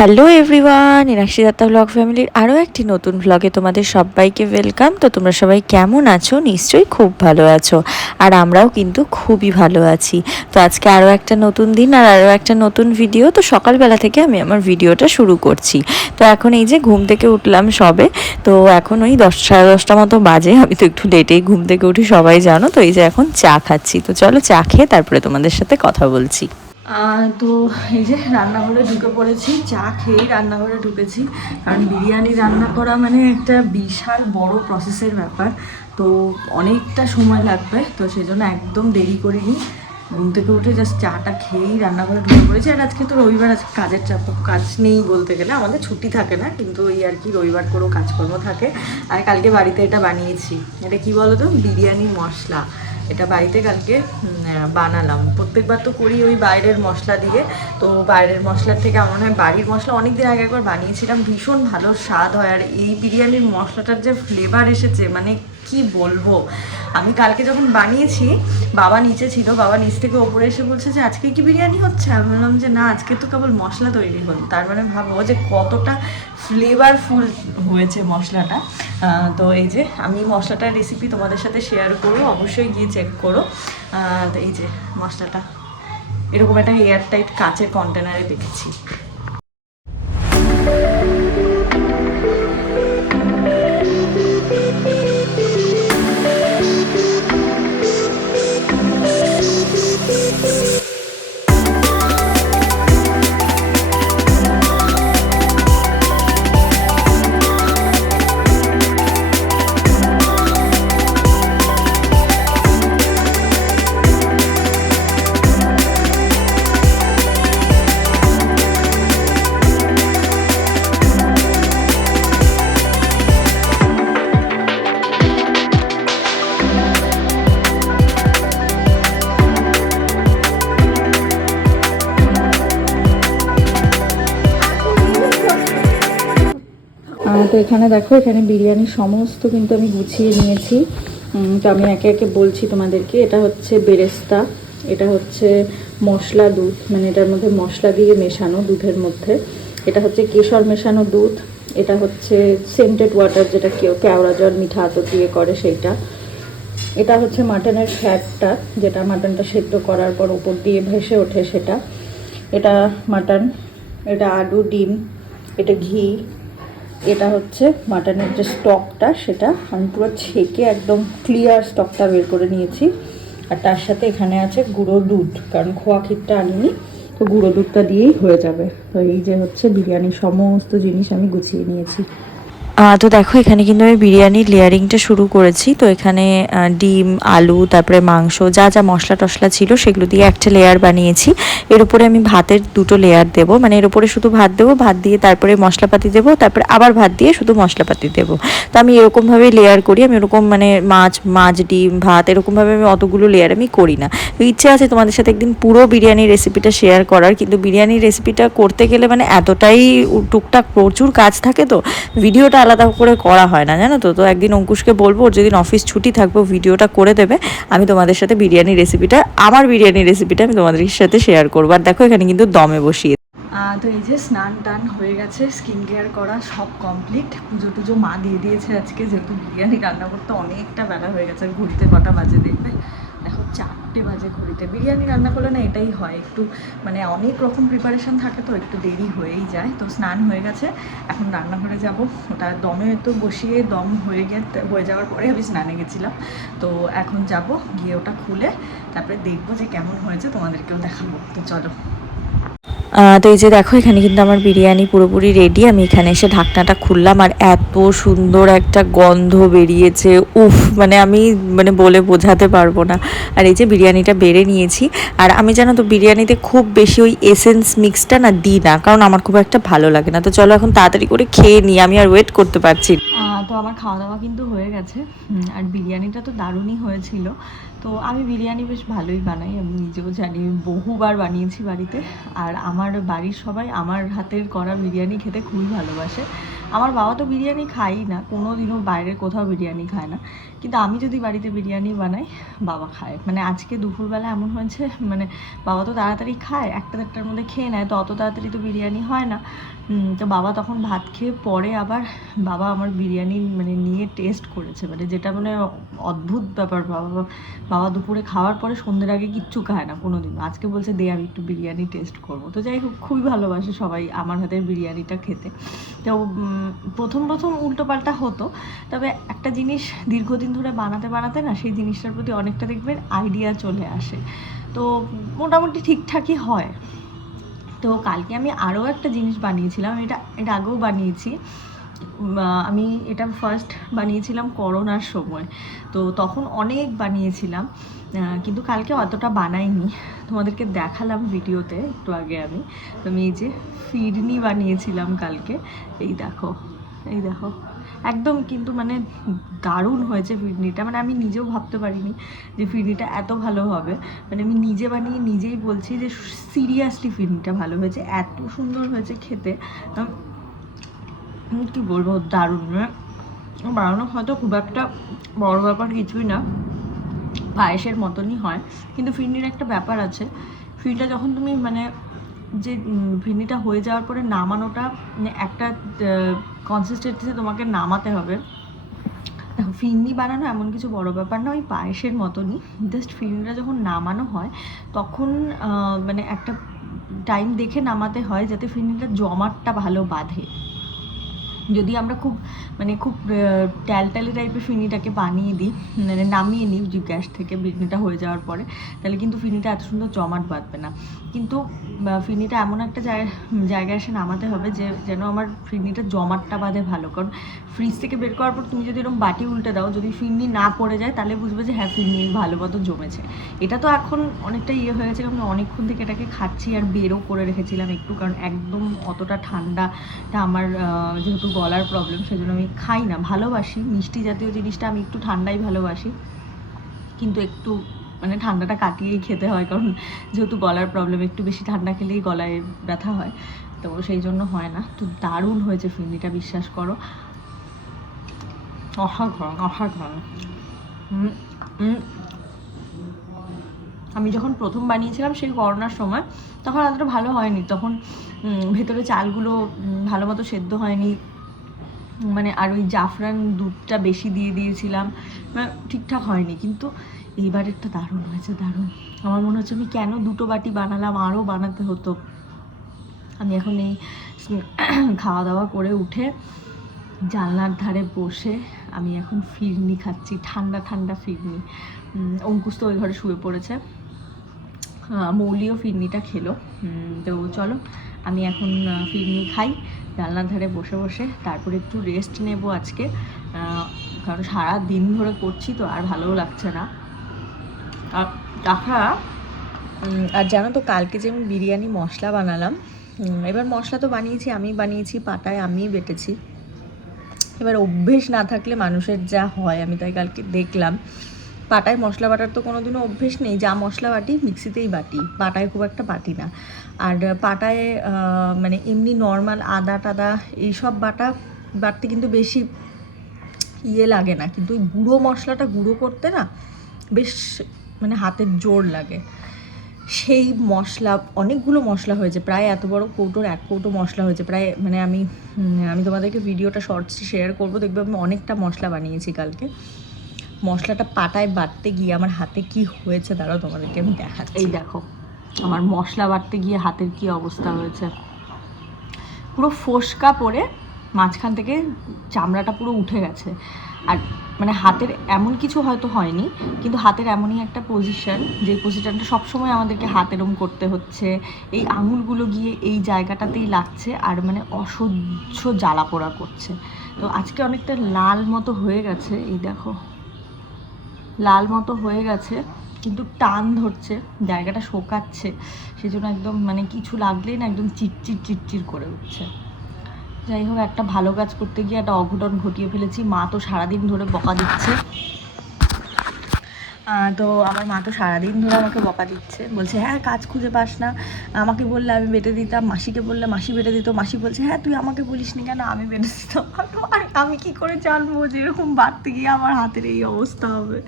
Hello everyone Inakshi Datta blog ফ্যামিলির আরও একটি নতুন ব্লগে তোমাদের সবাইকে ওয়েলকাম তো তোমরা সবাই কেমন আছো? নিশ্চয়ই খুব ভালো আছো। আর আমরাও কিন্তু খুবই ভালো আছি। তো আজকে আরও একটা নতুন দিন আর আরও একটা নতুন ভিডিও তো সকালবেলা থেকে আমি আমার ভিডিওটা শুরু করছি। তো এখন এই যে ঘুম থেকে উঠলাম সবে। তো এখন ওই দশ, সাড়ে দশটা মতো বাজে। আমি তো একটু লেটেই ঘুম থেকে উঠি, সবাই জানো। তো এই যে এখন চা খাচ্ছি। তো চলো চা খেয়ে তারপরে তোমাদের সাথে কথা বলছি। তো এই যে রান্নাঘরে ঢুকে পড়েছি, চা খেয়েই রান্নাঘরে ঢুকেছি। কারণ বিরিয়ানি রান্না করা মানে একটা বিশাল বড় প্রসেসের ব্যাপার। তো অনেকটা সময় লাগবে, তো সেই জন্য একদম দেরি করিনি। ঘুম থেকে উঠে জাস্ট চাটা খেয়েই রান্নাঘরে ঢুকে পড়েছি। আর আজকে তো রবিবার, আজকে কাজের চাপ, কাজ নেই বলতে গেলে। আমাদের ছুটি থাকে না, কিন্তু ওই আর কি রবিবার করেও কাজকর্ম থাকে। আর কালকে বাড়িতে এটা বানিয়েছি। এটা কি বলো তো বিরিয়ানি মশলা। এটা বাড়িতে কালকে বানালাম। প্রত্যেকবার তো করি ওই বাইরের মশলা দিয়ে। তো বাইরের মশলার থেকে আমার হয় বাড়ির মশলা অনেক দিন আগে একবার বানিয়েছিলাম। ভীষণ ভালো স্বাদ হয়। আর এই বিরিয়ানির মশলাটার যে ফ্লেভার এসেছে মানে কি বলব? আমি কালকে যখন বানিয়েছি, বাবা নিচে ছিল, বাবা নিচ থেকে ওপরে এসে বলছে যে, আজকে কি বিরিয়ানি হচ্ছে? আমি বললাম যে, না, আজকে তো কেবল মশলা তৈরি হলো। তার মানে ভাবো যে, কতটা ফ্লেভারফুল হয়েছে মশলাটা। তো এই যে, আমি মশলাটার রেসিপি তোমাদের সাথে শেয়ার করব, অবশ্যই গিয়ে চেক করো। তো এই যে, মশলাটা। এরকম একটা এয়ার টাইট কাচের কন্টেনারে দেখেছি। তো এখানে দেখো, এখানে বিরিয়ানি সমস্ত কিন্তু আমি গুছিয়ে নিয়েছি। তো আমি একে একে বলছি তোমাদেরকে, এটা হচ্ছে বেরেস্তা, এটা হচ্ছে মশলা দুধ মানে এটার মধ্যে মশলা দিয়ে মেশানো দুধের মধ্যে। এটা হচ্ছে কেশর মেশানো দুধ, এটা হচ্ছে সেন্টেড ওয়াটার যেটা কেউ কেওড়া জল, মিঠা আতর দিয়ে করে সেইটা। এটা হচ্ছে মাটনের ফ্যাটটা যেটা মাটনটা সেদ্ধ করার পর উপর দিয়ে ভেসে ওঠে সেটা। এটা মাটন এটা আলু, ডিম, এটা ঘি এটা হচ্ছে মাটনের যে স্টকটা, সেটা আমি পুরো ছেঁকে একদম ক্লিয়ার স্টকটা বের করে নিয়েছি। আর তার সাথে এখানে আছে গুঁড়ো দুধ, কারণ খোয়া ক্ষীরটা আনিনি, তো গুঁড়ো দুধটা দিয়েই হয়ে যাবে। তো এই যে হচ্ছে বিরিয়ানির সমস্ত জিনিস আমি গুছিয়ে নিয়েছি। তো দেখো, এখানে কিন্তু আমি বিরিয়ানির লেয়ারিংটা শুরু করেছি। তো এখানে ডিম, আলু, তারপরে মাংস, যা যা মশলা টশলা ছিল সেগুলো দিয়ে একটা লেয়ার বানিয়েছি। এর উপরে আমি ভাতের দুটো লেয়ার দেবো। মানে এর উপরে শুধু ভাত দেবো, ভাত দিয়ে তারপরে মশলাপাতি দেবো, তারপরে আবার ভাত দিয়ে শুধু মশলাপাতি দেবো। তো আমি এরকমভাবে লেয়ার করি, আমি এরকম মানে মাছ মাছ, ডিম, ভাত, এরকমভাবে আমি অতগুলো লেয়ার আমি করি না। তো ইচ্ছে আছে তোমাদের সাথে একদিন পুরো বিরিয়ানির রেসিপিটা শেয়ার করার, কিন্তু বিরিয়ানির রেসিপিটা করতে গেলে মানে এতটাই টুকটাক প্রচুর কাজ থাকে তো। ভিডিওটা আলাদা করে করা হয় না, জানো তো? তো একদিন অঙ্কুশকে বলব, ওর যেদিন অফিস ছুটি থাকবে ভিডিওটা করে দেবে। আমি তোমাদের সাথে বিরিয়ানির রেসিপিটা আমার বিরিয়ানির রেসিপিটা আমি তোমাদের সাথে শেয়ার করব। আর দেখো, এখানে কিন্তু দমে বসিয়ে তো এই যে স্নান টান হয়ে গেছে স্কিন কেয়ার করা সব কমপ্লিট পুজো টুজো মা দিয়ে দিয়েছে আজকে, যেহেতু বিরিয়ানি রান্না করতে অনেকটা বেলা হয়ে গেছে ঘুরতে কটা বাজে দেখবে। দেখো চারটে বাজে ঘড়িতে। বিরিয়ানি রান্না করলে না এটাই হয়, একটু মানে অনেক রকম প্রিপারেশন থাকে তো, একটু দেরি হয়েই যায়। তো স্নান হয়ে গেছে, এখন রান্নাঘরে যাব। ওটা দমে তো বসিয়ে দম হয়ে গে হয়ে যাওয়ার পরে আমি স্নানে গেছিলাম। তো এখন যাব, গিয়ে ওটা খুলে তারপরে দেখব যে কেমন হয়েছে, তোমাদেরকেও দেখাবো। তো চলো। তো এই যে দেখো, এখানে কিন্তু আমার বিরিয়ানি পুরোপুরি রেডি আমি এখানে এসে ঢাকনাটা খুললাম আর এত সুন্দর একটা গন্ধ বেরিয়েছে। উফ মানে আমি মানে বলে বোঝাতে পারব না। আর এই যে বিরিয়ানিটা বেড়ে নিয়েছি। আর আমি জানো তো, বিরিয়ানিতে খুব বেশি ওই এসেন্স মিক্সটা না দিই না, কারণ আমার খুব একটা ভালো লাগে না। তো চলো এখন তাড়াতাড়ি করে খেয়ে নিই। আমি আর ওয়েট করতে পারছি না। তো আমার খাওয়া দাওয়া কিন্তু হয়ে গেছে। আর বিরিয়ানিটা তো দারুণই হয়েছিল। তো আমি বিরিয়ানি বেশ ভালোই বানাই, আমি নিজেও জানি বহুবার বানিয়েছি বাড়িতে। আর আমার বাড়ির সবাই আমার হাতের করা বিরিয়ানি খেতে খুবই ভালোবাসে। আমার বাবা তো বিরিয়ানি খায়ই না কোনো দিনও বাইরে কোথাও বিরিয়ানি খায় না। কিন্তু আমি যদি বাড়িতে বিরিয়ানি বানাই, বাবা খায়। মানে আজকে দুপুরবেলা এমন হয়েছে মানে বাবা তো তাড়াতাড়ি খায়, একটা দেড়টার মধ্যে খেয়ে নেয়, তো অত তাড়াতাড়ি তো বিরিয়ানি হয় না। তো বাবা তখন ভাত খেয়ে পরে আবার বাবা আমার বিরিয়ানি মানে নিয়ে টেস্ট করেছে। মানে যেটা মানে অদ্ভুত ব্যাপার, বাবা বাবা দুপুরে খাওয়ার পরে সন্ধ্যের আগে কিচ্ছু খায় না কোনো দিন আজকে বলছে, দে, আমি একটু বিরিয়ানি টেস্ট করব। তো যাই হোক, খুবই ভালোবাসে সবাই আমার হাতের বিরিয়ানিটা খেতে। তো প্রথম প্রথম উল্টোপাল্টা হতো। তবে একটা জিনিস দীর্ঘদিন ধরে বানাতে বানাতে না সেই জিনিসটার প্রতি অনেকটা দেখবেন আইডিয়া চলে আসে। তো মোটামুটি ঠিকঠাকই হয়। তো কালকে আমি আরও একটা জিনিস বানিয়েছিলাম এটা এটা আগেও বানিয়েছি। আমি এটা ফার্স্ট বানিয়েছিলাম করোনার সময়। তো তখন অনেক বানিয়েছিলাম কিন্তু কালকে অতটা বানাইনি। তোমাদেরকে দেখালাম ভিডিওতে একটু আগে আমি। তো আমি এই যে ফিরনি বানিয়েছিলাম কালকে, এই দেখো এই দেখো। একদম কিন্তু মানে দারুণ হয়েছে ফিরনিটা। মানে আমি নিজেও ভাবতে পারিনি যে ফিরনিটা এত ভালো হবে। মানে আমি নিজে বানিয়ে নিজেই বলছি যে সিরিয়াসলি ফিরনিটা ভালো হয়েছে। এত সুন্দর হয়েছে খেতে। কি বলব? দারুণ। মানে বানানো হয়তো খুব একটা বড় ব্যাপার কিছুই না। পায়েসের মতনই হয়। কিন্তু ফিরনির একটা ব্যাপার আছে। ফিরনিটা যখন তুমি মানে যে ফিরনিটা হয়ে যাওয়ার পরে নামানোটা মানে একটা কনসিস্টেন্সিতে তোমাকে নামাতে হবে। দেখো ফিরনি বানানো এমন কিছু বড় ব্যাপার না, ওই পায়েসের মতনই। জাস্ট ফিরনিটা যখন নামানো হয়, তখন মানে একটা টাইম দেখে নামাতে হয়, যাতে ফিরনিটা জমাটটা ভালো বাঁধে। যদি আমরা খুব মানে খুব ট্যালটালি টাইপের ফিনিটাকে বানিয়ে দিই মানে নামিয়ে নিই যে গ্যাস থেকে ফিরনিটা হয়ে যাওয়ার পরে, তাহলে কিন্তু ফিনিটা এত সুন্দর জমাট বাঁধবে না। কিন্তু ফিনিটা এমন একটা জায়- জায়গায় এসে নামাতে হবে যে, যেন আমার ফিরনিটা জমাটটা বাঁধে ভালো। কারণ ফ্রিজ থেকে বের করার পর তুমি যদি এরকম বাটি উল্টে দাও, যদি ফিরনি না পড়ে যায়, তাহলে বুঝবে যে হ্যাঁ ফিরনি ভালো মতো জমেছে। এটা তো এখন অনেকটা ইয়ে হয়ে গেছে, আমি অনেকক্ষণ থেকে এটাকে খাচ্ছি আর বেরও করে রেখেছিলাম একটু, কারণ একদম অতটা ঠান্ডাটা আমার যেহেতু গলার প্রবলেম সেজন্য আমি খাই না, ভালোবাসি। মিষ্টি জাতীয় জিনিসটা আমি একটু ঠান্ডাই ভালোবাসি। কিন্তু একটু মানে ঠান্ডাটা কাটিয়েই খেতে হয়, কারণ যেহেতু গলার প্রবলেম একটু বেশি ঠান্ডা খেলেই গলায় ব্যথা হয়। তো সেই জন্য হয় না। তো দারুণ হয়েছে ফিরনিটা বিশ্বাস করো। অসাধারণ অসাধারণ। আমি যখন প্রথম বানিয়েছিলাম সেই করোনার সময়, তখন অতটা ভালো হয়নি। তখন ভেতরে চালগুলো ভালো মতো সেদ্ধ হয়নি। মানে আর ওই জাফরান দুধটা বেশি দিয়ে দিয়েছিলাম ঠিকঠাক হয়নি, কিন্তু এইবারেরটা দারুণ হয়েছে, দারুণ। আমার মনে হচ্ছে আমি কেন দুটো বাটি বানালাম, আরও বানাতে হতো। আমি এখন এই খাওয়া দাওয়া করে উঠে জানলার ধারে বসে আমি এখন ফিরনি খাচ্ছি, ঠান্ডা ঠান্ডা ফিরনি। অঙ্কুশ তো ওই ঘরে শুয়ে পড়েছে। মৌলিও ফিরনিটা খেলো। তো চলো, আমি এখন ফিরনি খাই। জানলার ধারে বসে বসে তারপরে একটু রেস্ট নেব আজকে। কারণ সারা দিন ধরে করছি তো, আর ভালোও লাগছে না। আর তাছাড়া আর জানো তো, কালকে যে আমি বিরিয়ানি মশলা বানালাম এবার মশলা তো বানিয়েছি, আমি বানিয়েছি, পাটায় আমিই বেটেছি। এবার অভ্যেস না থাকলে মানুষের যা হয়, আমি তাই কালকে দেখলাম। পাটায় মশলা বাটার তো কোনোদিনও অভ্যেস নেই, যা মশলা বাটি মিক্সিতেই বাটি পাটায় খুব একটা বাটি না। আর পাটায় মানে এমনি নর্মাল আদা টাদা এইসব বাটা বাটতে কিন্তু বেশি ইয়ে লাগে না। কিন্তু ওই গুঁড়ো মশলাটা গুঁড়ো করতে না বেশ মানে হাতের জোর লাগে। সেই মশলা, অনেকগুলো মশলা হয়েছে, প্রায় এত বড় কৌটোর এক কৌটো মশলা হয়েছে, প্রায় মানে আমি আমি তোমাদেরকে ভিডিওটা শর্টসে শেয়ার করব, দেখবে আমি অনেকটা মশলা বানিয়েছি কালকে। মশলাটা পাটায় বাটতে গিয়ে আমার হাতে কি হয়েছে দাঁড়াও, তোমাদেরকে আমি দেখাচ্ছি। এই দেখো, আমার মশলা বাটতে গিয়ে হাতের কি অবস্থা হয়েছে। পুরো ফোসকা পরে মাঝখান থেকে চামড়াটা পুরো উঠে গেছে। আর মানে হাতের এমন কিছু হয়তো হয়নি, কিন্তু হাতের এমনই একটা পজিশন যে পজিশনটা সবসময় আমাদেরকে হাত এরম করতে হচ্ছে। এই আঙুলগুলো গিয়ে এই জায়গাটাতেই লাগছে আর মানে অসহ্য জ্বালা পোড়া করছে। তো আজকে অনেকটা লাল মতো হয়ে গেছে, এই দেখো। লাল মতো হয়ে গেছে, কিন্তু টান ধরছে, জায়গাটা শোকাচ্ছে। সেই জন্য একদম মানে কিছু লাগলেই না একদম চিটচির চিটচির করে উঠছে। যাই হোক, একটা ভালো কাজ করতে গিয়ে একটা অঘটন ঘটিয়ে ফেলেছি। মা তো সারাদিন ধরে বকা দিচ্ছে। তো আমার মা তো সারাদিন ধরে আমাকে বকা দিচ্ছে। বলছে হ্যাঁ কাজ খুঁজে পাস না। আমাকে বললে, আমি বেটে দিতাম। মাসিকে বললে, মাসি বেটে দিত। মাসি বলছে হ্যাঁ তুই আমাকে বলিস নি কেন? আমি বেটে দিতাম। আর আমি কি করে জানব যে এরকম বাড়তে গিয়ে আমার হাতের এই অবস্থা হবে?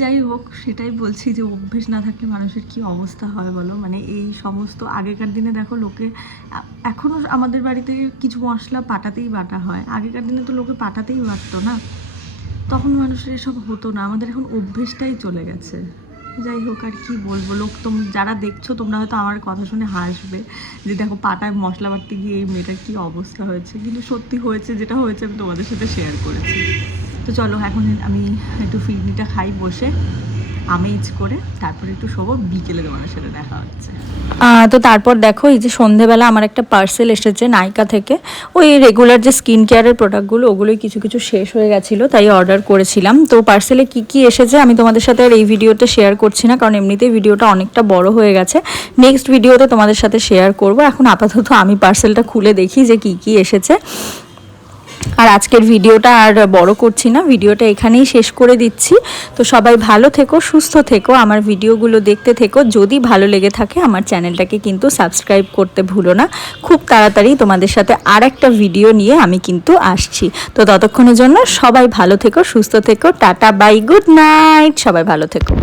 যাই হোক, সেটাই বলছি যে অভ্যেস না থাকলে মানুষের কি অবস্থা হয় বলো? মানে এই সমস্ত আগেকার দিনে দেখো লোকে এখনও আমাদের বাড়িতে কিছু মশলা পাটাতেই বাটা হয়। আগেকার দিনে তো লোকে পাটাতেই বাটতো না। তখন মানুষের এসব হতো না, আমাদের এখন অভ্যেসটাই চলে গেছে। যাই হোক, আর কি বলব? লোক তোম, যারা দেখছ, তোমরা হয়তো আমার কথা শুনে হাসবে যে দেখো পাটায় মশলা বাটতে গিয়ে এই মেয়েটার কী অবস্থা হয়েছে। কিন্তু সত্যি হয়েছে, যেটা হয়েছে আমি তোমাদের সাথে শেয়ার করেছি। তো চলো, এখন আমি একটু ফিরনিটা খাই বসে। আমেজ করে তারপরে একটু শোবো, বিকেলে তোমাদের সাথে দেখা হচ্ছে। তো তারপর দেখো, এই যে সন্ধেবেলা আমার একটা পার্সেল এসেছে নাইকা থেকে। ওই রেগুলার যে স্কিন কেয়ারের প্রোডাক্টগুলো ওগুলোই কিছু কিছু শেষ হয়ে গেছিল, তাই অর্ডার করেছিলাম। তো পার্সেলে কি কি এসেছে আমি তোমাদের সাথে আর এই ভিডিওতে শেয়ার করছি না, কারণ এমনিতেই ভিডিওটা অনেকটা বড় হয়ে গেছে। নেক্সট ভিডিওতে তোমাদের সাথে শেয়ার করব। এখন আপাতত আমি পার্সেলটা খুলে দেখি যে কি কি এসেছে। আর আজকের ভিডিওটা আর বড় করছি না, ভিডিওটা এখানেই শেষ করে দিচ্ছি। তো সবাই ভালো থেকো, সুস্থ থেকো, আমার ভিডিওগুলো দেখতে থেকো। যদি ভালো লেগে থাকে, আমার চ্যানেলটাকে কিন্তু সাবস্ক্রাইব করতে ভুলো না। খুব তাড়াতাড়ি তোমাদের সাথে আর একটা ভিডিও নিয়ে আমি কিন্তু আসছি। তো ততক্ষণের জন্য সবাই ভালো থেকো, সুস্থ থেকো, টাটা, বাই, গুড নাইট, সবাই ভালো থেকো।